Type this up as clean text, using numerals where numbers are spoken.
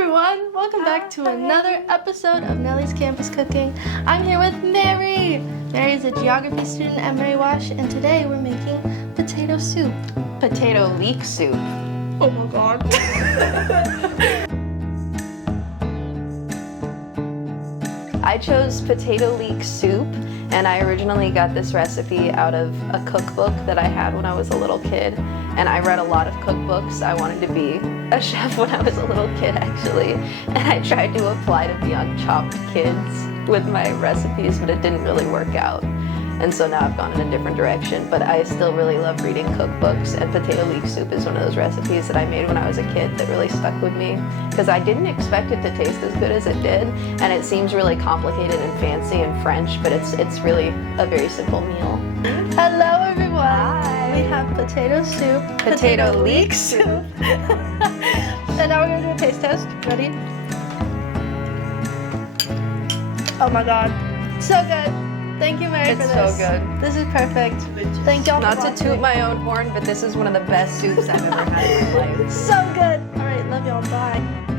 everyone! Welcome back to another episode of Nellie's Campus Cooking. I'm here with Mary. Mary is a geography student at Mary Wash, and today we're making potato soup. Potato leek soup. Oh my god. I chose potato leek soup, and I originally got this recipe out of a cookbook that I had when I was a little kid. And I read a lot of cookbooks. I wanted to be a chef when I was a little kid, actually. And I tried to apply to be on Chopped Kids with my recipes, but it didn't really work out. And so now I've gone in a different direction, but I still really love reading cookbooks, and potato leek soup is one of those recipes that I made when I was a kid that really stuck with me, because I didn't expect it to taste as good as it did, and it seems really complicated and fancy and French, but it's really a very simple meal. Hello everyone! Hi. We have potato soup. Potato leek soup. And now we're going to do a taste test. Ready? Oh my god. So good. Thank you, Mary, for It's this. so good. This is perfect. Thank y'all Not for to watching. toot my own horn, but this is one of the best soups I've ever had in my life. So good. All right, love y'all. Bye.